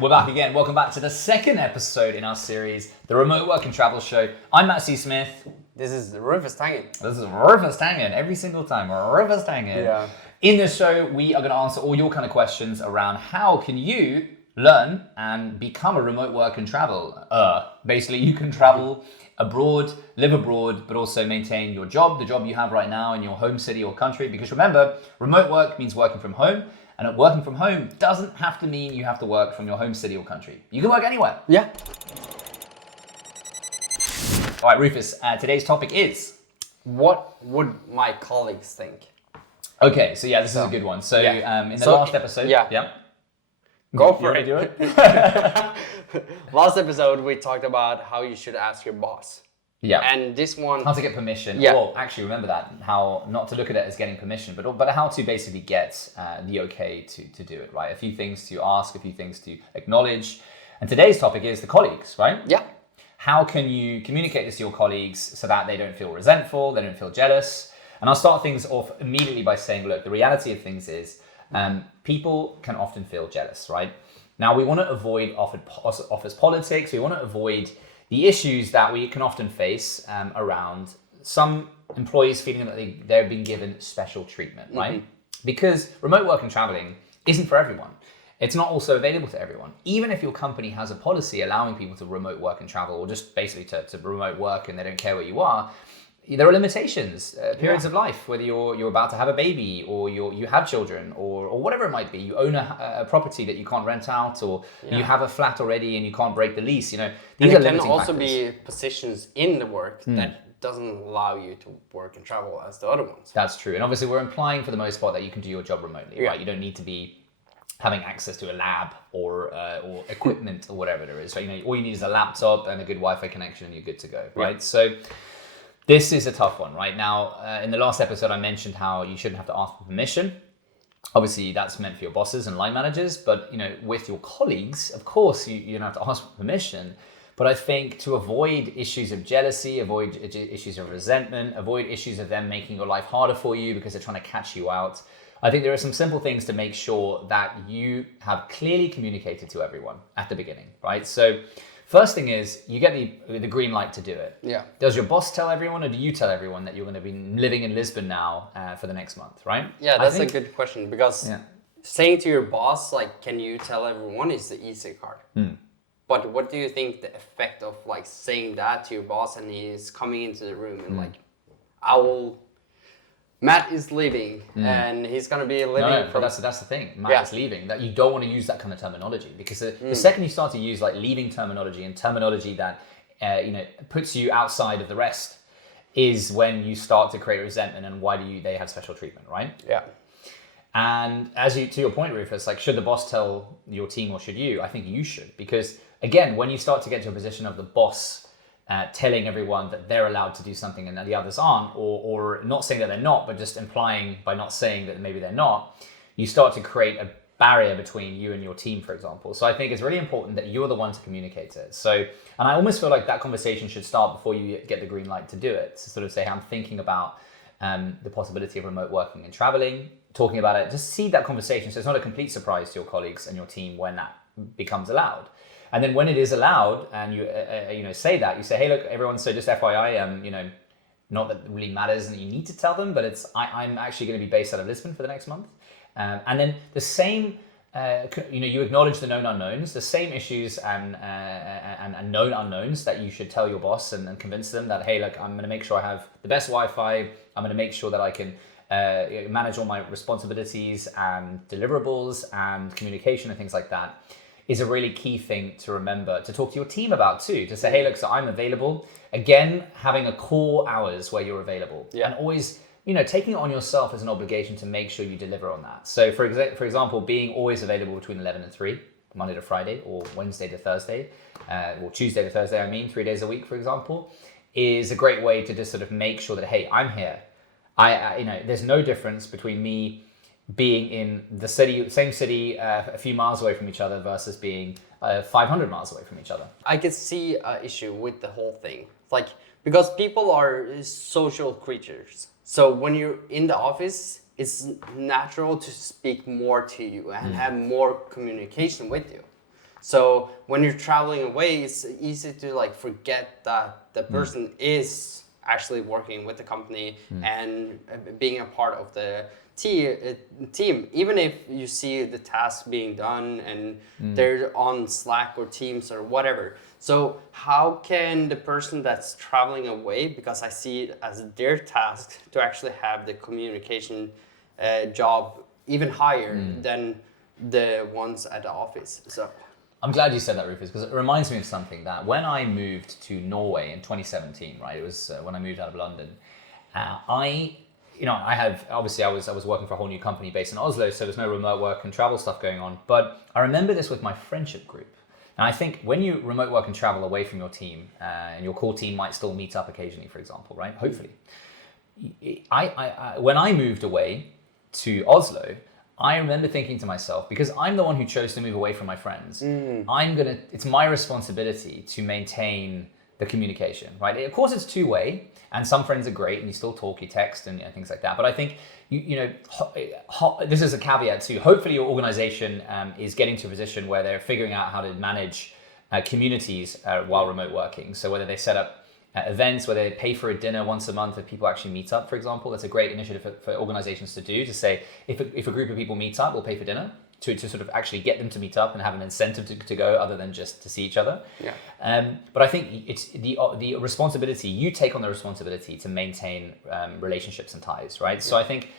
We're back again. Welcome back to the second episode in our series, The Remote Work and Travel Show. I'm Matt C. Smith. This is Rufus Tangen. This is Rufus Tangen. Every single time, Rufus Tangen. Yeah. In this show, we are going to answer all your kind of questions around how can you learn and become a remote work and travel. Basically, you can travel abroad, live abroad, but also maintain your job, the job you have right now in your home city or country. Because remember, remote work means working from home. And working from home doesn't have to mean you have to work from your home city or country. You can work anywhere. Yeah. All right, Rufus, today's topic is... What would my colleagues think? Okay, so yeah, this is a good one. So in the last episode... Yeah. Go for it. Do it? Last episode, we talked about how you should ask your boss. Yeah. And this one... How to get permission. Yeah. Well, actually, remember that. How not to look at it as getting permission, but how to basically get the okay to do it, right? A few things to ask, a few things to acknowledge. And today's topic is the colleagues, right? Yeah. How can you communicate this to your colleagues so that they don't feel resentful, they don't feel jealous? And I'll start things off immediately by saying, look, the reality of things is people can often feel jealous, right? Now, we want to avoid office politics. We want to avoid the issues that we can often face around some employees feeling that they're being given special treatment, right? Mm-hmm. Because remote work and traveling isn't for everyone. It's not also available to everyone. Even if your company has a policy allowing people to remote work and travel, or just basically to remote work and they don't care where you are, there are limitations, periods of life, whether you're about to have a baby or you have children or whatever it might be. You own a property that you can't rent out, or you have a flat already and you can't break the lease. These are limiting can also factors. Be positions in the work that doesn't allow you to work and travel as the other ones. That's true. And obviously we're implying for the most part that you can do your job remotely, right? You don't need to be having access to a lab or equipment or whatever there is. Right? All you need is a laptop and a good Wi-Fi connection and you're good to go, right? Yeah. So this is a tough one, right? Now, in the last episode, I mentioned how you shouldn't have to ask for permission. Obviously, that's meant for your bosses and line managers, but with your colleagues, of course, you don't have to ask for permission. But I think to avoid issues of jealousy, avoid issues of resentment, avoid issues of them making your life harder for you because they're trying to catch you out, I think there are some simple things to make sure that you have clearly communicated to everyone at the beginning, right? So first thing is you get the green light to do it. Yeah. Does your boss tell everyone, or do you tell everyone that you're going to be living in Lisbon now for the next month, right? Yeah, that's a good question, because saying to your boss, like, can you tell everyone, is the easy part. But what do you think the effect of like saying that to your boss and he's coming into the room and like, Matt is leaving and he's going to be living but that's the thing. Matt is leaving. That you don't want to use that kind of terminology, because the second you start to use like leaving terminology and terminology that puts you outside of the rest is when you start to create resentment and why do they have special treatment, right? Yeah. And to your point, Rufus, like, should the boss tell your team or should you? I think you should, because again, when you start to get to a position of the boss telling everyone that they're allowed to do something and that the others aren't, or not saying that they're not, but just implying by not saying that maybe they're not, you start to create a barrier between you and your team, for example. So I think it's really important that you're the one to communicate it. So, and I almost feel like that conversation should start before you get the green light to do it. To sort of say, I'm thinking about the possibility of remote working and traveling, talking about it, just see that conversation. So it's not a complete surprise to your colleagues and your team when that becomes allowed. And then when it is allowed, and you say that, you say, hey, look, everyone, so just FYI, not that it really matters and you need to tell them, but I'm actually going to be based out of Lisbon for the next month. And then the same, you acknowledge the known unknowns, the same issues and known unknowns that you should tell your boss and convince them that, hey, look, I'm going to make sure I have the best Wi-Fi. I'm going to make sure that I can manage all my responsibilities and deliverables and communication and things like that. Is a really key thing to remember to talk to your team about too, to say, hey, look, so I'm available. Again, having a core hours where you're available and always, taking it on yourself as an obligation to make sure you deliver on that. So for example, being always available between 11 and 3, Monday to Friday or Wednesday to Thursday, or Tuesday to Thursday, 3 days a week, for example, is a great way to just sort of make sure that, hey, I'm here. There's no difference between me being in the same city a few miles away from each other versus being 500 miles away from each other. I could see an issue with the whole thing. Like, because people are social creatures. So when you're in the office, it's natural to speak more to you and have more communication with you. So when you're traveling away, it's easy to like forget that the person is actually working with the company and being a part of the team, even if you see the task being done and they're on Slack or Teams or whatever. So how can the person that's traveling away, because I see it as their task to actually have the communication job even higher than the ones at the office? So I'm glad you said that, Rufus, because it reminds me of something that when I moved to Norway in 2017, right? It was when I moved out of London. I was working for a whole new company based in Oslo, so there's no remote work and travel stuff going on. But I remember this with my friendship group. And I think when you remote work and travel away from your team, and your core team might still meet up occasionally, for example, right? Hopefully. When I moved away to Oslo, I remember thinking to myself, because I'm the one who chose to move away from my friends, it's my responsibility to maintain the communication, right? Of course, it's two-way, and some friends are great, and you still talk, you text, and things like that. But I think, this is a caveat too. Hopefully, your organization is getting to a position where they're figuring out how to manage communities while remote working. So whether they set up events where they pay for a dinner once a month if people actually meet up, for example. That's a great initiative for organizations to do, to say, if a group of people meet up, we'll pay for dinner, to sort of actually get them to meet up and have an incentive to go other than just to see each other. Yeah. But I think it's the responsibility, you take on the responsibility to maintain relationships and ties, right? Yeah. So I think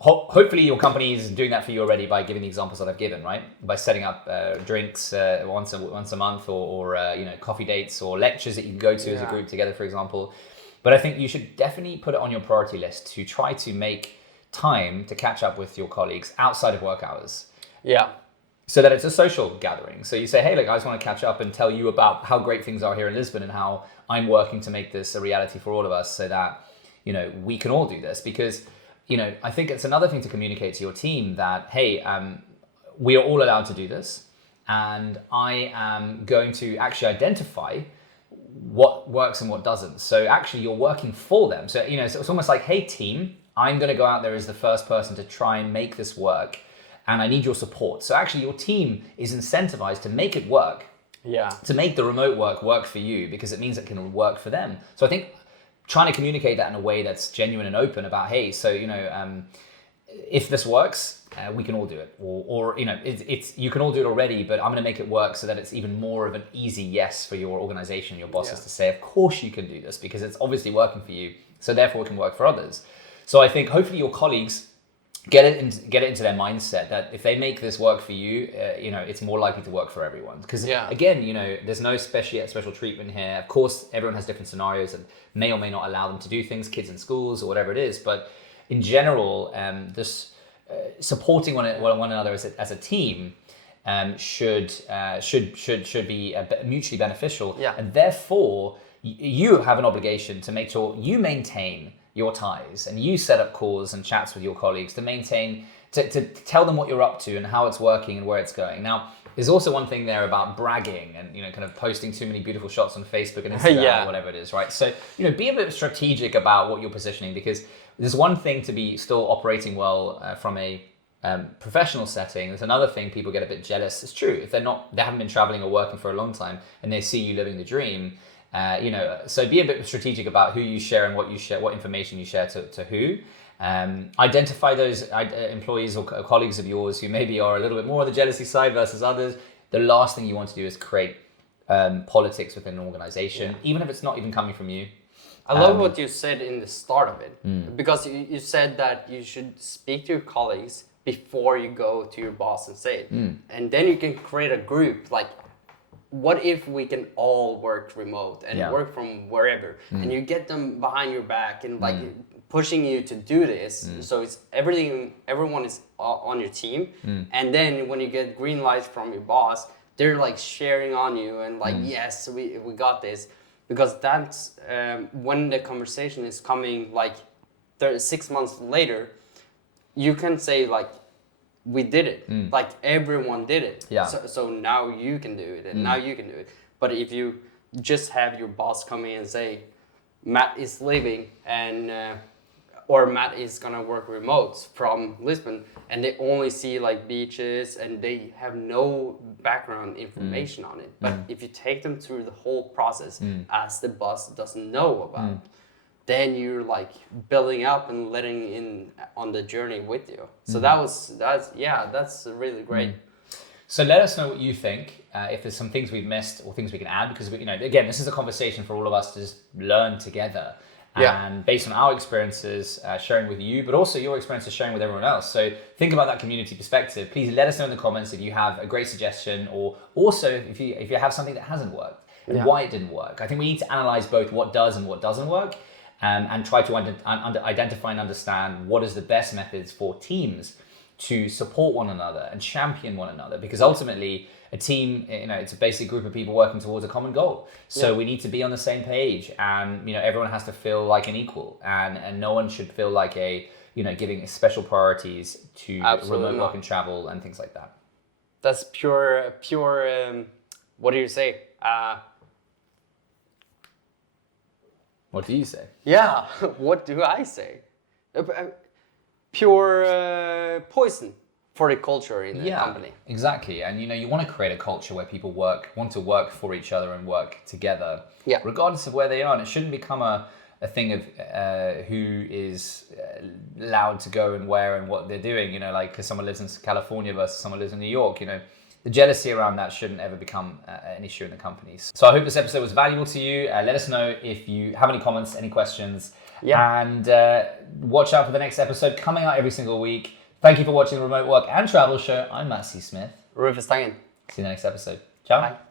hopefully your company is doing that for you already by giving the examples that I've given, right? By setting up drinks once a month, or coffee dates or lectures that you can go to as a group together, for example. But I think you should definitely put it on your priority list to try to make time to catch up with your colleagues outside of work hours. Yeah. So that it's a social gathering. So you say, hey, look, I just want to catch up and tell you about how great things are here in Lisbon and how I'm working to make this a reality for all of us, so that, we can all do this. Because I think it's another thing to communicate to your team that, hey, we are all allowed to do this. And I am going to actually identify what works and what doesn't. So actually you're working for them. So, it's almost like, hey, team, I'm going to go out there as the first person to try and make this work. And I need your support. So actually your team is incentivized to make it work. Yeah. To make the remote work for you, because it means it can work for them. So I think trying to communicate that in a way that's genuine and open about, hey, so, if this works, we can all do it. Or it's you can all do it already, but I'm going to make it work so that it's even more of an easy yes for your organization, your bosses to say, of course you can do this, because it's obviously working for you. So therefore it can work for others. So I think hopefully your colleagues get it into their mindset that if they make this work for you, it's more likely to work for everyone. Because again, there's no special treatment here. Of course, everyone has different scenarios and may or may not allow them to do things, kids in schools or whatever it is. But in general, this supporting one another as a team should be mutually beneficial. Yeah. And therefore, you have an obligation to make sure you maintain your ties, and you set up calls and chats with your colleagues to maintain, to tell them what you're up to and how it's working and where it's going. Now, there's also one thing there about bragging and kind of posting too many beautiful shots on Facebook and Instagram or whatever it is, right? So be a bit strategic about what you're positioning, because there's one thing to be still operating well from a professional setting. There's another thing, people get a bit jealous. It's true, if they haven't been traveling or working for a long time and they see you living the dream. So be a bit strategic about who you share and what you share, what information you share to who. Identify those employees or colleagues of yours who maybe are a little bit more on the jealousy side versus others. The last thing you want to do is create politics within an organization, even if it's not even coming from you. I love what you said in the start of it, because you said that you should speak to your colleagues before you go to your boss and say it. And then you can create a group, like, what if we can all work remote and work from wherever, and you get them behind your back and like pushing you to do this. So it's everyone is on your team. And then when you get green lights from your boss, they're like sharing on you and like, yes, we got this. Because that's when the conversation is coming like 6 months later, you can say like, we did it. Like everyone did it. Yeah. So now you can do it, and now you can do it. But if you just have your boss come in and say, Matt is leaving, and or Matt is gonna work remote from Lisbon, and they only see like beaches, and they have no background information on it. But if you take them through the whole process, as the boss doesn't know about, then you're like building up and letting in on the journey with you. So that's really great. So let us know what you think, if there's some things we've missed or things we can add, because again, this is a conversation for all of us to just learn together. And based on our experiences, sharing with you, but also your experiences sharing with everyone else. So think about that community perspective. Please let us know in the comments if you have a great suggestion, or also if you have something that hasn't worked and why it didn't work. I think we need to analyze both what does and what doesn't work, and try to identify and understand what is the best methods for teams to support one another and champion one another, because ultimately a team, it's a basic group of people working towards a common goal. So we need to be on the same page, and everyone has to feel like an equal, and no one should feel like giving special priorities to remote work and travel and things like that. That's pure. What do you say? What do you say? Yeah, what do I say? Pure poison for the culture in the company. Exactly. And you want to create a culture where people want to work for each other and work together, regardless of where they are. And it shouldn't become a thing of who is allowed to go and where and what they're doing, like because someone lives in California versus someone lives in New York, the jealousy around that shouldn't ever become an issue in the companies. So I hope this episode was valuable to you. Let us know if you have any comments, any questions. And watch out for the next episode coming out every single week. Thank you for watching the Remote Work and Travel Show. I'm Matt C. Smith. Rufus Tangen. See you in the next episode. Ciao. Bye.